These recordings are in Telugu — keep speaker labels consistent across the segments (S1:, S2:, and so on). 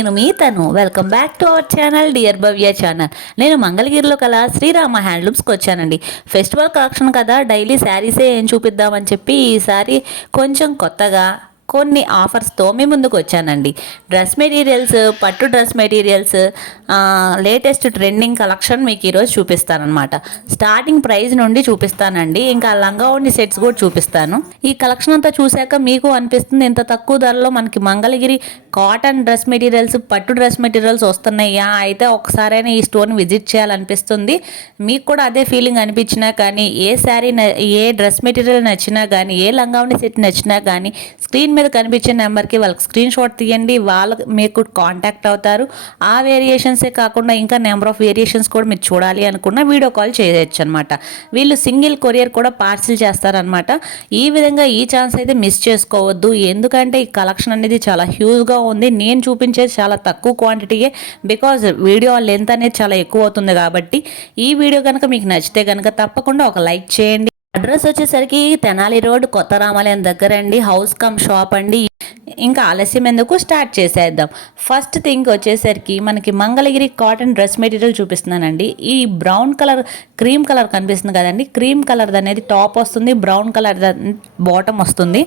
S1: నేను మీ తను. Welcome back to our channel dear Bhavya channel నేను మంగళగిరిలో కల శ్రీరామ హ్యాండ్లూమ్స్కి వచ్చానండి. ఫెస్టివల్ కలెక్షన్ కదా డైలీ శారీసే ఏం చూపిద్దామని చెప్పి ఈసారి కొంచెం కొత్తగా కొన్ని ఆఫర్స్తో మీ ముందుకు వచ్చానండి. డ్రెస్ మెటీరియల్స్ పట్టు dress materials latest trending collection మీకు ఈరోజు చూపిస్తానమాట స్టార్టింగ్ ప్రైస్ నుండి చూపిస్తానండి. ఇంకా లంగా ఉండి సెట్స్ కూడా చూపిస్తాను. ఈ కలెక్షన్ అంతా చూశాక మీకు అనిపిస్తుంది ఇంత తక్కువ ధరలో మనకి మంగళగిరి కాటన్ డ్రెస్ మెటీరియల్స్ పట్టు డ్రెస్ మెటీరియల్స్ వస్తున్నాయా? అయితే ఒకసారైనా ఈ స్టోర్ని విజిట్ చేయాలనిపిస్తుంది. మీకు కూడా అదే ఫీలింగ్ అనిపించినా కానీ ఏ శారీ ఏ డ్రెస్ మెటీరియల్ నచ్చినా కానీ ఏ లంగా ఉండి సెట్ నచ్చినా కానీ స్క్రీన్ మీద కనిపించే నెంబర్కి వాళ్ళకి స్క్రీన్ షాట్ తీయండి. వాళ్ళకి మీకు కాంటాక్ట్ అవుతారు. ఆ వేరియేషన్సే కాకుండా ఇంకా నెంబర్ ఆఫ్ వేరియేషన్స్ కూడా మీరు చూడాలి అనుకున్న వీడియో కాల్ చేయొచ్చు అనమాట వీళ్ళు సింగిల్ కొరియర్ కూడా పార్సిల్ చేస్తారనమాట ఈ విధంగా ఈ ఛాన్స్ అయితే మిస్ చేసుకోవద్దు. ఎందుకంటే ఈ కలెక్షన్ అనేది చాలా హ్యూజ్గా ఉంది. నేను చూపించేది చాలా తక్కువ క్వాంటిటీయే. బికాజ్ వీడియో లెంత్ అనేది చాలా ఎక్కువ అవుతుంది కాబట్టి ఈ వీడియో కనుక మీకు నచ్చితే కనుక తప్పకుండా ఒక లైక్ చేయండి. అడ్రస్ వచ్చేసరికి తెనాలి రోడ్ కొత్త రామాలయం దగ్గర అండి హౌస్ కమ్ షాప్ అండి. ఇంకా ఆలస్యం ఎందుకు? స్టార్ట్ చేసేద్దాం. ఫస్ట్ థింగ్ వచ్చేసరికి మనకి మంగళగిరి కాటన్ డ్రెస్ మెటీరియల్ చూపిస్తున్నానండి. ఈ బ్రౌన్ కలర్ క్రీమ్ కలర్ కనిపిస్తుంది కదండి. క్రీమ్ కలర్ అనేది టాప్ వస్తుంది బ్రౌన్ కలర్ బాటమ్ వస్తుంది.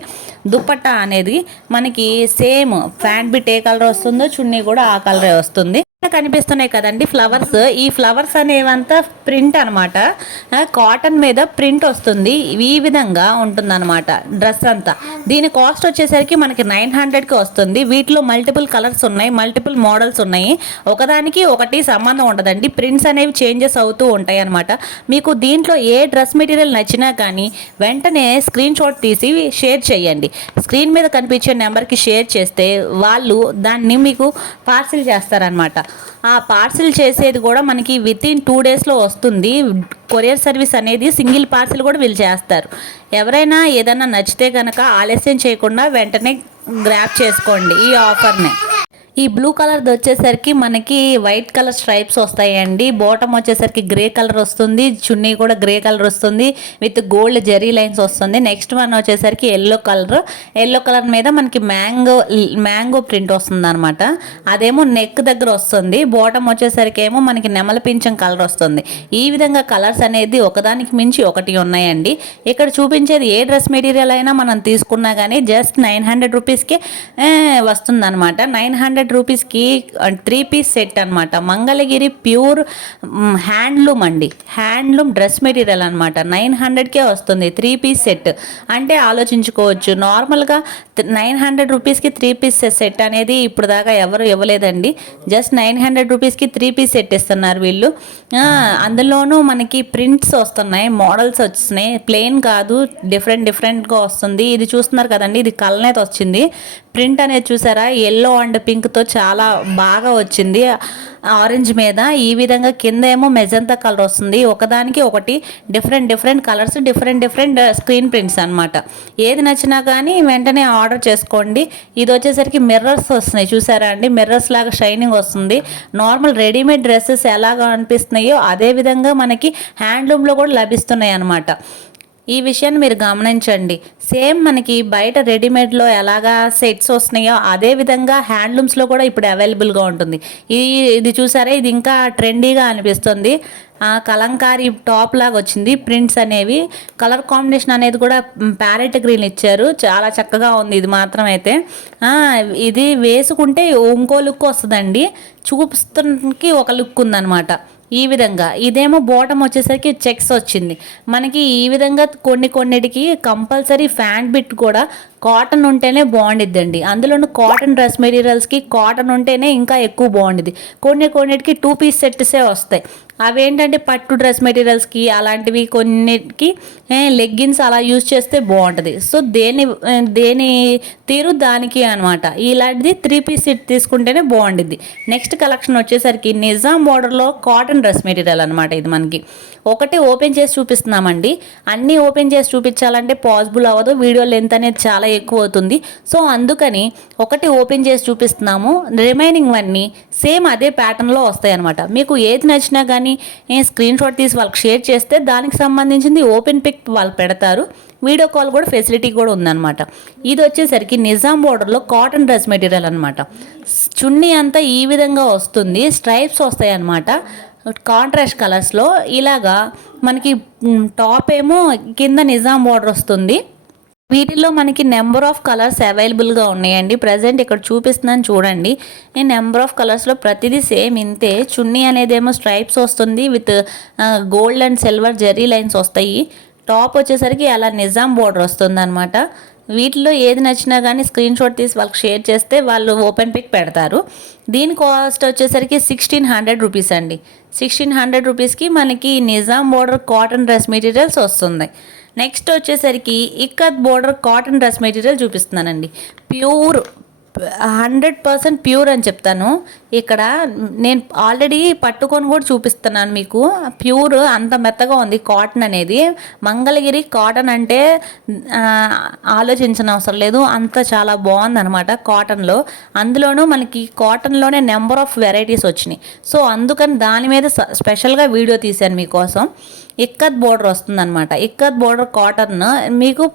S1: దుప్పట్టా అనేది మనకి సేమ్ ఫ్యాంట్ బిట్ ఏ కలర్ వస్తుందో చున్నీ కూడా ఆ కలరే వస్తుంది. కనిపిస్తున్నాయి కదండి ఫ్లవర్స్. ఈ ఫ్లవర్స్ అనేవంతా ప్రింట్ అనమాట కాటన్ మీద ప్రింట్ వస్తుంది. ఈ విధంగా ఉంటుందన్నమాట డ్రెస్ అంతా. దీని కాస్ట్ వచ్చేసరికి మనకి నైన్ హండ్రెడ్కి వస్తుంది. వీటిలో మల్టిపుల్ కలర్స్ ఉన్నాయి మల్టిపుల్ మోడల్స్ ఉన్నాయి. ఒకదానికి ఒకటి సంబంధం ఉండదండి. ప్రింట్స్ అనేవి చేంజెస్ అవుతూ ఉంటాయి అనమాట మీకు దీంట్లో ఏ డ్రెస్ మెటీరియల్ నచ్చినా కానీ వెంటనే స్క్రీన్ షాట్ తీసి షేర్ చేయండి. స్క్రీన్ మీద కనిపించే నెంబర్కి షేర్ చేస్తే వాళ్ళు దాన్ని మీకు పార్సిల్ చేస్తారనమాట ఆ పార్సిల్ చేసేది కూడా మనకి విత్ ఇన్ టూ డేస్లో వస్తుంది. కొరియర్ సర్వీస్ అనేది సింగిల్ పార్సిల్ కూడా వీళ్ళు చేస్తారు. ఎవరైనా ఏదైనా నచ్చితే కనుక ఆలస్యం చేయకుండా వెంటనే గ్రాప్ చేసుకోండి ఈ ఆఫర్ని ఈ బ్లూ కలర్ది వచ్చేసరికి మనకి వైట్ కలర్ స్ట్రైప్స్ వస్తాయండి. బాటమ్ వచ్చేసరికి గ్రే కలర్ వస్తుంది. చున్నీ కూడా గ్రే కలర్ వస్తుంది. విత్ గోల్డ్ జెరీ లైన్స్ వస్తుంది. నెక్స్ట్ వన్ వచ్చేసరికి ఎల్లో కలర్ ఎల్లో కలర్ మీద మనకి మ్యాంగో మ్యాంగో ప్రింట్ వస్తుంది అనమాట అదేమో నెక్ దగ్గర వస్తుంది. బాటమ్ వచ్చేసరికి ఏమో మనకి నెమల పింఛం కలర్ వస్తుంది. ఈ విధంగా కలర్స్ అనేది ఒకదానికి మించి ఒకటి ఉన్నాయండి. ఇక్కడ చూపించేది ఏ డ్రెస్ మెటీరియల్ అయినా మనం తీసుకున్నా కానీ జస్ట్ నైన్ హండ్రెడ్ రూపీస్కే వస్తుంది అనమాట నైన్ హండ్రెడ్ రూపీస్కి త్రీ పీస్ సెట్ అనమాట మంగళగిరి ప్యూర్ హ్యాండ్లూమ్ అండి. హ్యాండ్లూమ్ డ్రెస్ మెటీరియల్ అనమాట నైన్ హండ్రెడ్కే వస్తుంది త్రీ పీస్ సెట్. అంటే ఆలోచించుకోవచ్చు. నార్మల్గా నైన్ హండ్రెడ్ రూపీస్కి త్రీ పీస్ సెట్ అనేది ఇప్పుడు దాకా ఎవరు ఇవ్వలేదండి. జస్ట్ నైన్ హండ్రెడ్ రూపీస్కి త్రీ పీస్ సెట్ ఇస్తున్నారు వీళ్ళు. అందులోనూ మనకి ప్రింట్స్ వస్తున్నాయి మోడల్స్ వస్తున్నాయి ప్లెయిన్ కాదు డిఫరెంట్ డిఫరెంట్గా వస్తుంది. ఇది చూస్తున్నారు కదండి ఇది కలనేత వచ్చింది. ప్రింట్ అనేది చూసారా? ఎల్లో అండ్ పింక్తో చాలా బాగా వచ్చింది. ఆరెంజ్ మీద ఈ విధంగా కింద ఏమో మెజంతా కలర్ వస్తుంది. ఒకదానికి ఒకటి different different colours different different screen prints అనమాట ఏది నచ్చినా కానీ వెంటనే ఆర్డర్ చేసుకోండి. ఇది వచ్చేసరికి మిర్రర్స్ వస్తున్నాయి. చూసారా అండి? మిర్రర్స్ లాగా షైనింగ్ వస్తుంది. నార్మల్ రెడీమేడ్ డ్రెస్సెస్ ఎలాగా అనిపిస్తున్నాయో అదే విధంగా మనకి హ్యాండ్లూమ్లో కూడా లభిస్తున్నాయి అనమాట ఈ విషయాన్ని మీరు గమనించండి. సేమ్ మనకి బయట రెడీమేడ్లో ఎలాగా సెట్స్ వస్తున్నాయో అదే విధంగా హ్యాండ్లూమ్స్లో కూడా ఇప్పుడు అవైలబుల్గా ఉంటుంది. ఈ ఇది చూసారా? ఇది ఇంకా ట్రెండీగా అనిపిస్తుంది. కలంకారీ టాప్ లాగా వచ్చింది. ప్రింట్స్ అనేవి. కలర్ కాంబినేషన్ అనేది కూడా ప్యారెట్ గ్రీన్ ఇచ్చారు. చాలా చక్కగా ఉంది. ఇది మాత్రం అయితే. ఇది వేసుకుంటే ఇంకో లుక్ వస్తుందండి. చూపిస్తానికి ఒక లుక్ ఉందన్నమాట. ఈ విధంగా. ఇదేమో బాటమ్ వచ్చేసరికి చెక్స్ వచ్చింది. మనకి ఈ విధంగా కొన్ని కొన్నిటికి కంపల్సరీ ఫ్యాంట్ బిట్ కూడా కాటన్ ఉంటేనే బాగుండిద్దండి. అందులోనూ కాటన్ డ్రెస్ మెటీరియల్స్కి కాటన్ ఉంటేనే ఇంకా ఎక్కువ బాగుండిద్ది. కొన్ని కొన్నిటికి టూ పీస్ సెట్సే వస్తాయి. అవేంటంటే పట్టు డ్రెస్ మెటీరియల్స్కి అలాంటివి కొన్నిటికి లెగ్గిన్స్ అలా యూజ్ చేస్తే బాగుంటుంది. సో దేని దేని తీరు దానికి అనమాట ఇలాంటిది త్రీ పీస్ సెట్ తీసుకుంటేనే బాగుండిద్ది. నెక్స్ట్ కలెక్షన్ వచ్చేసరికి నిజాం బోర్డర్లో కాటన్ డ్రెస్ మెటీరియల్ అనమాట ఇది మనకి. ఒకటి ఓపెన్ చేసి చూపిస్తున్నామండి. అన్నీ ఓపెన్ చేసి చూపించాలంటే పాసిబుల్ అవ్వదు. వీడియో లెంత్ అనేది చాలా ఎక్కువ అవుతుంది. సో అందుకని ఒకటి ఓపెన్ చేసి చూపిస్తున్నాము. రిమైనింగ్ అన్నీ సేమ్ అదే ప్యాటర్న్లో వస్తాయి అనమాట మీకు ఏది నచ్చినా కానీ స్క్రీన్ షాట్ తీసి వాళ్ళకి షేర్ చేస్తే దానికి సంబంధించింది ఓపెన్ పిక్ వాళ్ళు పెడతారు. వీడియో కాల్ కూడా ఫెసిలిటీ కూడా ఉందన్నమాట. ఇది వచ్చేసరికి నిజాం బోర్డర్లో కాటన్ డ్రెస్ మెటీరియల్ అనమాట చున్నీ అంతా ఈ విధంగా వస్తుంది. స్ట్రైప్స్ వస్తాయి అన్నమాట కాంట్రాస్ట్ కలర్స్లో ఇలాగా మనకి టాప్ ఏమో కింద నిజాం బోర్డర్ వస్తుంది. వీటిల్లో మనకి నెంబర్ ఆఫ్ కలర్స్ అవైలబుల్గా ఉన్నాయండి. ప్రజెంట్ ఇక్కడ చూపిస్తున్నాను చూడండి. ఈ నెంబర్ ఆఫ్ కలర్స్లో ప్రతిదీ సేమ్ ఇంతే. చున్నీ అనేది ఏమో స్ట్రైప్స్ వస్తుంది with gold and silver zari lines వస్తాయి. టాప్ వచ్చేసరికి అలా నిజాం బోర్డర్ వస్తుంది అనమాట వీటిలో ఏది నచ్చినా కానీ స్క్రీన్ షాట్ తీసి వాళ్ళకి షేర్ చేస్తే వాళ్ళు ఓపెన్ పిక్ పెడతారు. దీని కాస్ట్ వచ్చేసరికి సిక్స్టీన్ హండ్రెడ్ రూపీస్ అండి. సిక్స్టీన్ హండ్రెడ్ రూపీస్కి మనకి Nizam border cotton dress materials వస్తుంది నెక్స్ట్ వచ్చేసరికి ikat border cotton dress material చూపిస్తున్నానండి. ప్యూర్ హండ్రెడ్ పర్సెంట్ ప్యూర్ అని చెప్తాను. ఇక్కడ నేను ఆల్రెడీ పట్టుకొని కూడా చూపిస్తున్నాను మీకు. ప్యూర్ అంత మెత్తగా ఉంది కాటన్ అనేది. మంగళగిరి కాటన్ అంటే ఆలోచించిన అవసరం లేదు. అంత చాలా బాగుంది అనమాట కాటన్లో. అందులోనూ మనకి కాటన్లోనే నెంబర్ ఆఫ్ వెరైటీస్ వచ్చినాయి. సో అందుకని దాని మీద స్పెషల్గా వీడియో తీశాను మీకోసం. ఇక్కత్ బోర్డర్ వస్తుందన్నమాట. ఇక్కత్ బోర్డర్ కాటన్ మీకు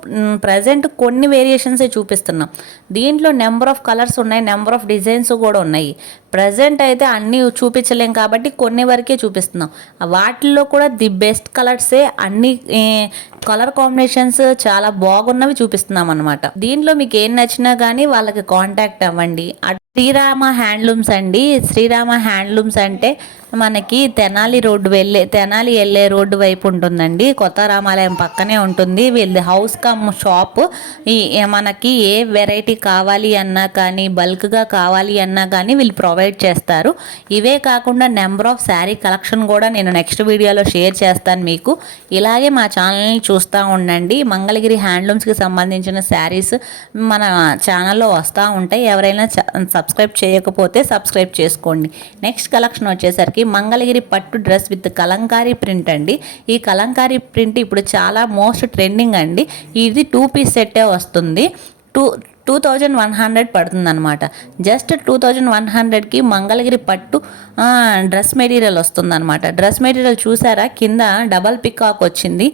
S1: ప్రజెంట్ కొన్ని వేరియేషన్సే చూపిస్తున్నాం. దీంట్లో నెంబర్ ఆఫ్ కలర్స్ ఉన్నాయి నెంబర్ ఆఫ్ డిజైన్స్ కూడా ఉన్నాయి. ప్రజెంట్ అయితే అన్నీ చూపించలేం కాబట్టి కొన్ని వరకే చూపిస్తున్నాం. వాటిల్లో కూడా ది బెస్ట్ కలర్సే అన్ని కలర్ కాంబినేషన్స్ చాలా బాగున్నవి చూపిస్తున్నాం అనమాట దీంట్లో మీకు ఏం నచ్చినా కానీ వాళ్ళకి కాంటాక్ట్ అవ్వండి. శ్రీరామ హ్యాండ్లూమ్స్ అండి. శ్రీరామ హ్యాండ్లూమ్స్ అంటే మనకి తెనాలి రోడ్డు వెళ్ళే తెనాలి వెళ్ళే రోడ్డు వైపు ఉంటుందండి. కొత్త రామాలయం పక్కనే ఉంటుంది. వీళ్ళది హౌస్ కమ్ షాప్. ఈ మనకి ఏ వెరైటీ కావాలి అన్నా కానీ బల్క్గా కావాలి అన్నా కానీ వీళ్ళు ప్రొవైడ్ ప్రొవైడ్ చేస్తారు. ఇవే కాకుండా నెంబర్ ఆఫ్ శారీ కలెక్షన్ కూడా నేను నెక్స్ట్ వీడియోలో షేర్ చేస్తాను మీకు. ఇలాగే మా ఛానల్ని చూస్తూ ఉండండి. మంగళగిరి హ్యాండ్లూమ్స్కి సంబంధించిన శారీస్ మన ఛానల్లో వస్తూ ఉంటాయి. ఎవరైనా సబ్స్క్రైబ్ చేయకపోతే సబ్స్క్రైబ్ చేసుకోండి. నెక్స్ట్ కలెక్షన్ వచ్చేసరికి మంగళగిరి పట్టు డ్రెస్ విత్ కలంకారీ ప్రింట్ అండి. ఈ కలంకారీ ప్రింట్ ఇప్పుడు చాలా మోస్ట్ ట్రెండింగ్ అండి. ఇది టూ పీస్ సెట్టే వస్తుంది. Two two thousand one hundred పడుతుందనమాట just two thousand one హండ్రెడ్కి మంగళగిరి పట్టు డ్రెస్ మెటీరియల్ వస్తుంది అనమాట డ్రెస్ మెటీరియల్ చూసారా? కింద డబల్ పికాక్ వచ్చింది.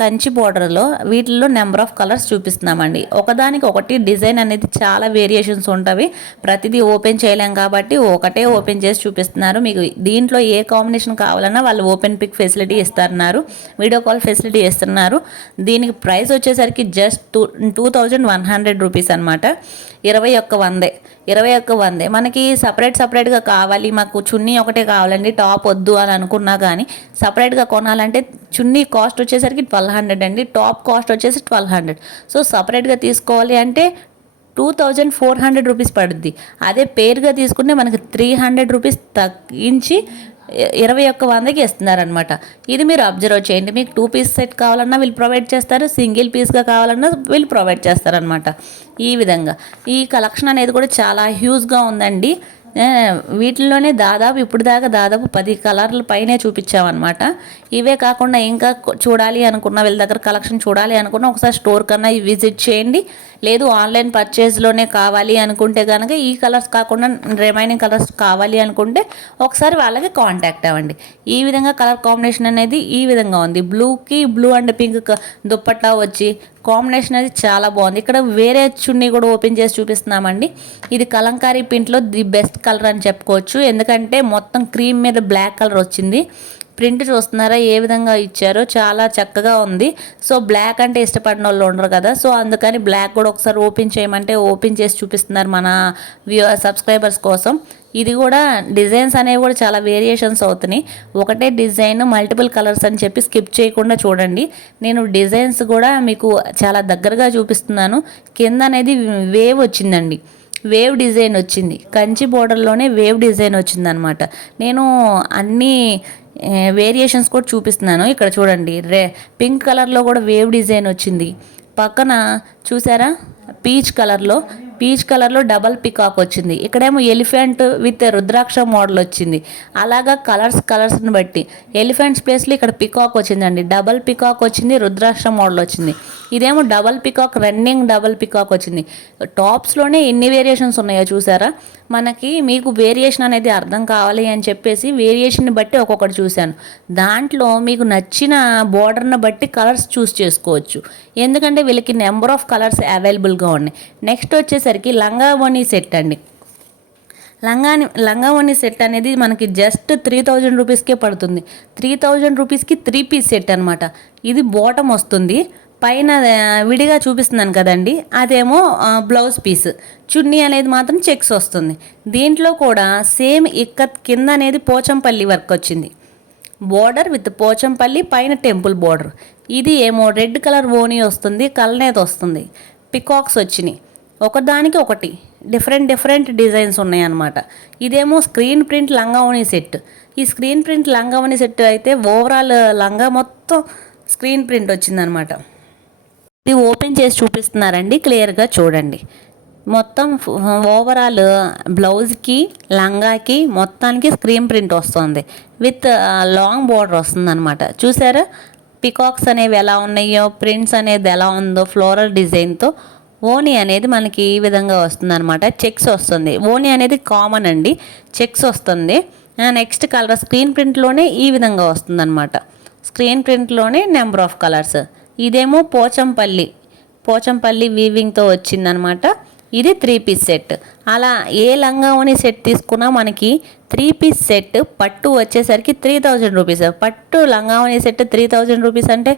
S1: కంచి బోర్డర్లో వీటిల్లో నెంబర్ ఆఫ్ కలర్స్ చూపిస్తున్నామండి. ఒకదానికి ఒకటి డిజైన్ అనేది చాలా వేరియేషన్స్ ఉంటాయి ప్రతిదీ ఓపెన్ చేయలేం కాబట్టి ఒకటే ఓపెన్ చేసి చూపిస్తున్నారు. మీకు దీంట్లో ఏ కాంబినేషన్ కావాలన్నా వాళ్ళు ఓపెన్ పిక్ ఫెసిలిటీ ఇస్తున్నారు వీడియో కాల్ ఫెసిలిటీ ఇస్తున్నారు. దీనికి ప్రైస్ వచ్చేసరికి just two two thousand one hundred rupees అనమాట ఇరవై ఒక్క వందే. ఇరవై ఒక్క వందే. మనకి సపరేట్ సపరేట్గా కావాలి. మాకు చున్నీ ఒకటే కావాలండి. టాప్ వద్దు అని అనుకున్నా కానీ సపరేట్గా కొనాలంటే చున్నీ కాస్ట్ వచ్చేసరికి ట్వెల్వ్ హండ్రెడ్ అండి. టాప్ కాస్ట్ వచ్చేసి ట్వెల్వ్ హండ్రెడ్. సో సపరేట్గా తీసుకోవాలి అంటే two thousand four hundred rupees పడుద్ది. అదే పేరుగా తీసుకుంటే మనకి త్రీ హండ్రెడ్ రూపీస్ తగ్గించి ఇరవై ఒక్క వందకి ఇస్తున్నారనమాట ఇది మీరు అబ్జర్వ్ చేయండి. మీకు టూ పీస్ సెట్ కావాలన్నా వీళ్ళు ప్రొవైడ్ చేస్తారు. సింగిల్ పీస్గా కావాలన్నా వీళ్ళు ప్రొవైడ్ చేస్తారనమాట ఈ విధంగా. ఈ కలెక్షన్ అనేది కూడా చాలా హ్యూజ్గా ఉందండి. వీటిల్లోనే దాదాపు ఇప్పుడు దాకా దాదాపు పది కలర్ల పైనే చూపించామన్నమాట ఇవే కాకుండా ఇంకా చూడాలి అనుకున్న వీళ్ళ దగ్గర కలెక్షన్ చూడాలి అనుకున్న ఒకసారి స్టోర్ కన్నా విజిట్ చేయండి. లేదు ఆన్లైన్ పర్చేస్లోనే కావాలి అనుకుంటే కనుక ఈ కలర్స్ కాకుండా రిమైనింగ్ కలర్స్ కావాలి అనుకుంటే ఒకసారి వాళ్ళకి కాంటాక్ట్ అవ్వండి. ఈ విధంగా కలర్ కాంబినేషన్ అనేది ఈ విధంగా ఉంది. బ్లూకి బ్లూ అండ్ పింక్ దుప్పట్టా వచ్చి కాంబినేషన్ అది చాలా బాగుంది. ఇక్కడ వేరే చున్నీ కూడా ఓపెన్ చేసి చూపిస్తున్నామండి. ఇది కలంకారీ పింట్లో ది బెస్ట్ కలర్ అని చెప్పుకోవచ్చు. ఎందుకంటే మొత్తం క్రీమ్ మీద బ్లాక్ కలర్ వచ్చింది. ప్రింట్ చూస్తున్నారా? ఏ విధంగా ఇచ్చారో చాలా చక్కగా ఉంది. సో బ్లాక్ అంటే ఇష్టపడిన వాళ్ళు ఉండరు కదా. సో అందుకని బ్లాక్ కూడా ఒకసారి ఓపెన్ చేయమంటే ఓపెన్ చేసి చూపిస్తున్నారు మన వ్యూ సబ్స్క్రైబర్స్ కోసం. ఇది కూడా డిజైన్స్ అనేవి కూడా చాలా వేరియేషన్స్ అవుతున్నాయి. ఒకటే డిజైన్ మల్టిపుల్ కలర్స్ అని చెప్పి స్కిప్ చేయకుండా చూడండి. నేను డిజైన్స్ కూడా మీకు చాలా దగ్గరగా చూపిస్తున్నాను. కింద అనేది వేవ్ వచ్చిందండి. వేవ్ డిజైన్ వచ్చింది. కంచి బోర్డర్లోనే వేవ్ డిజైన్ వచ్చిందనమాట. నేను అన్నీ వేరియేషన్స్ కూడా చూపిస్తున్నాను. ఇక్కడ చూడండి. రే పింక్ కలర్లో కూడా వేవ్ డిజైన్ వచ్చింది. పక్కన చూసారా? పీచ్ కలర్లో పీచ్ కలర్లో డబల్ పికాక్ వచ్చింది. ఇక్కడేమో ఎలిఫెంట్ విత్ రుద్రాక్ష మోడల్ వచ్చింది. అలాగా కలర్స్ కలర్స్ని బట్టి. ఎలిఫెంట్స్ ప్లేస్లో ఇక్కడ పికాక్ వచ్చిందండి. డబల్ పికాక్ వచ్చింది రుద్రాక్ష మోడల్ వచ్చింది. ఇదేమో double peacock running double peacock వచ్చింది. టాప్స్లోనే ఎన్ని వేరియేషన్స్ ఉన్నాయో చూసారా? మనకి మీకు వేరియేషన్ అనేది అర్థం కావాలి అని చెప్పేసి వేరియేషన్ని బట్టి ఒక్కొక్కటి చూశాను. దాంట్లో మీకు నచ్చిన బోర్డర్ని బట్టి కలర్స్ చూస్ చేసుకోవచ్చు. ఎందుకంటే వీళ్ళకి నెంబర్ ఆఫ్ కలర్స్ అవైలబుల్గా ఉన్నాయి. నెక్స్ట్ వచ్చేసి వచ్చేసరికి లంగా ఓణి సెట్ అండి. లంగాని లంగావోని సెట్ అనేది మనకి జస్ట్ త్రీ థౌజండ్ రూపీస్కే పడుతుంది. త్రీ థౌజండ్ రూపీస్కి త్రీ పీస్ సెట్ అనమాట ఇది బాటమ్ వస్తుంది. పైన విడిగా చూపిస్తున్నాను కదండి. అదేమో బ్లౌజ్ పీస్ చున్నీ అనేది మాత్రం చెక్స్ వస్తుంది. దీంట్లో కూడా సేమ్ ఇక్క కింద అనేది పోచంపల్లి వర్క్ వచ్చింది. బోర్డర్ విత్ పోచంపల్లి పైన టెంపుల్ బోర్డర్ ఇది ఏమో రెడ్ కలర్ ఓని వస్తుంది కలనేది వస్తుంది. పికాక్స్ వచ్చినాయి. ఒకదానికి ఒకటి డిఫరెంట్ డిఫరెంట్ డిజైన్స్ ఉన్నాయన్నమాట. ఇదేమో స్క్రీన్ ప్రింట్ లంగాణి సెట్ ఈ స్క్రీన్ ప్రింట్ లంగావణి సెట్ అయితే ఓవరాల్ లంగా మొత్తం స్క్రీన్ ప్రింట్ వచ్చిందనమాట ఇది ఓపెన్ చేసి చూపిస్తున్నారండి క్లియర్గా చూడండి. మొత్తం ఓవరాల్ బ్లౌజ్కి లంగాకి మొత్తానికి స్క్రీన్ ప్రింట్ వస్తుంది. విత్ లాంగ్ బోర్డర్ వస్తుంది అనమాట చూసారా? పికాక్స్ అనేవి ఎలా ఉన్నాయో ప్రింట్స్ అనేది ఎలా ఉందో ఫ్లోరల్ డిజైన్తో ఓని అనేది మనకి ఈ విధంగా వస్తుంది అనమాట చెక్స్ వస్తుంది. ఓని అనేది కామన్ అండి. చెక్స్ వస్తుంది. నెక్స్ట్ కలర్ స్క్రీన్ ప్రింట్లోనే ఈ విధంగా వస్తుంది అనమాట స్క్రీన్ ప్రింట్లోనే నెంబర్ ఆఫ్ కలర్స్. ఇదేమో పోచంపల్లి. పోచంపల్లి వీవింగ్తో వచ్చిందనమాట ఇది త్రీ పీస్ సెట్ అలా ఏ లంగావని సెట్ తీసుకున్నా మనకి త్రీ పీస్ సెట్ పట్టు వచ్చేసరికి త్రీ థౌజండ్ రూపీస్ పట్టు లంగావని సెట్ త్రీ థౌజండ్ రూపీస్ అంటే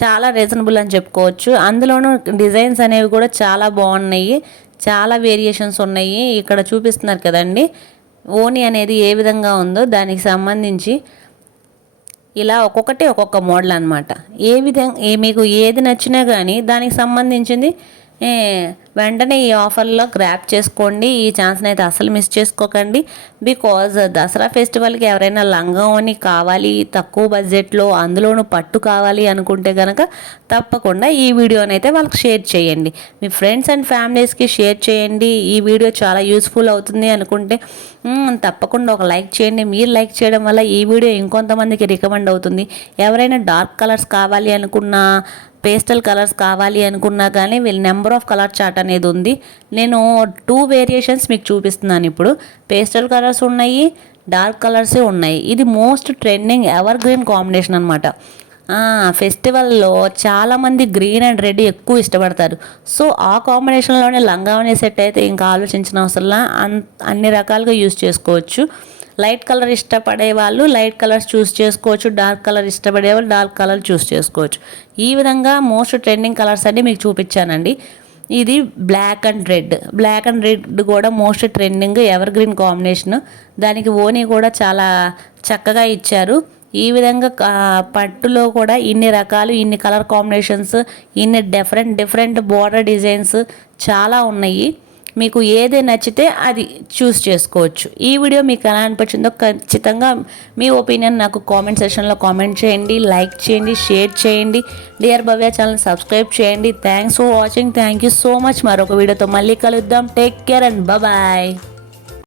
S1: చాలా రీజనబుల్ అని చెప్పుకోవచ్చు. అందులోనూ డిజైన్స్ అనేవి కూడా చాలా బాగున్నాయి. చాలా వేరియేషన్స్ ఉన్నాయి. ఇక్కడ చూపిస్తున్నారు కదండి. ఓని అనేది ఏ విధంగా ఉందో దానికి సంబంధించి ఇలా ఒక్కొక్కటి ఒక్కొక్క మోడల్ అనమాట ఏ విధంగా మీకు ఏది నచ్చినా కానీ దానికి సంబంధించింది వెంటనే ఈ ఆఫర్లో గ్రాప్ చేసుకోండి. ఈ ఛాన్స్ని అయితే అసలు మిస్ చేసుకోకండి. బికాజ్ దసరా ఫెస్టివల్కి ఎవరైనా లంగావని కావాలి తక్కువ బడ్జెట్లో అందులోనూ పట్టు కావాలి అనుకుంటే కనుక తప్పకుండా ఈ వీడియోని అయితే వాళ్ళకి షేర్ చేయండి. మీ ఫ్రెండ్స్ అండ్ ఫ్యామిలీస్కి షేర్ చేయండి. ఈ వీడియో చాలా యూస్ఫుల్ అవుతుంది అనుకుంటే తప్పకుండా ఒక లైక్ చేయండి. మీరు లైక్ చేయడం వల్ల ఈ వీడియో ఇంకొంతమందికి రికమెండ్ అవుతుంది. ఎవరైనా డార్క్ కలర్స్ కావాలి అనుకున్నా పేస్టల్ కలర్స్ కావాలి అనుకున్నా కానీ వీళ్ళ నెంబర్ ఆఫ్ కలర్ చార్ట్ అనేది ఉంది. నేను టూ వేరియేషన్స్ మీకు చూపిస్తున్నాను ఇప్పుడు. పేస్టల్ కలర్స్ ఉన్నాయి డార్క్ కలర్సే ఉన్నాయి. ఇది most trending evergreen combination అనమాట ఫెస్టివల్లో చాలామంది గ్రీన్ అండ్ రెడ్ ఎక్కువ ఇష్టపడతారు. సో ఆ కాంబినేషన్లోనే లంగావని సెట్ అయితే ఇంకా ఆలోచించిన అవసరంలా అన్ అన్ని రకాలుగా యూస్ చేసుకోవచ్చు. లైట్ కలర్ ఇష్టపడే వాళ్ళు లైట్ కలర్స్ చూస్ చేసుకోవచ్చు డార్క్ కలర్ ఇష్టపడే వాళ్ళు డార్క్ కలర్ చూస్ చేసుకోవచ్చు. ఈ విధంగా మోస్ట్ ట్రెండింగ్ కలర్స్ అన్ని మీకు చూపించానండి. ఇది black and red. Black and red కూడా most trending evergreen combination. దానికి ఓనీ కూడా చాలా చక్కగా ఇచ్చారు. ఈ విధంగా పట్టులో కూడా ఇన్ని రకాలు ఇన్ని కలర్ కాంబినేషన్స్ ఇన్ని డిఫరెంట్ డిఫరెంట్ బోర్డర్ డిజైన్స్ చాలా ఉన్నాయి. మీకు ఏది నచ్చితే అది చూస్ చేసుకోవచ్చు. ఈ వీడియో మీకు ఎలా అనిపించిందో ఖచ్చితంగా మీ ఒపీనియన్ నాకు కామెంట్ సెషన్లో కామెంట్ చేయండి లైక్ చేయండి షేర్ చేయండి. డియర్ భవ్య ఛానల్ సబ్స్క్రైబ్ చేయండి. Thanks for watching. Thank you so much. మరొక వీడియోతో మళ్ళీ కలుద్దాం. Take care and bye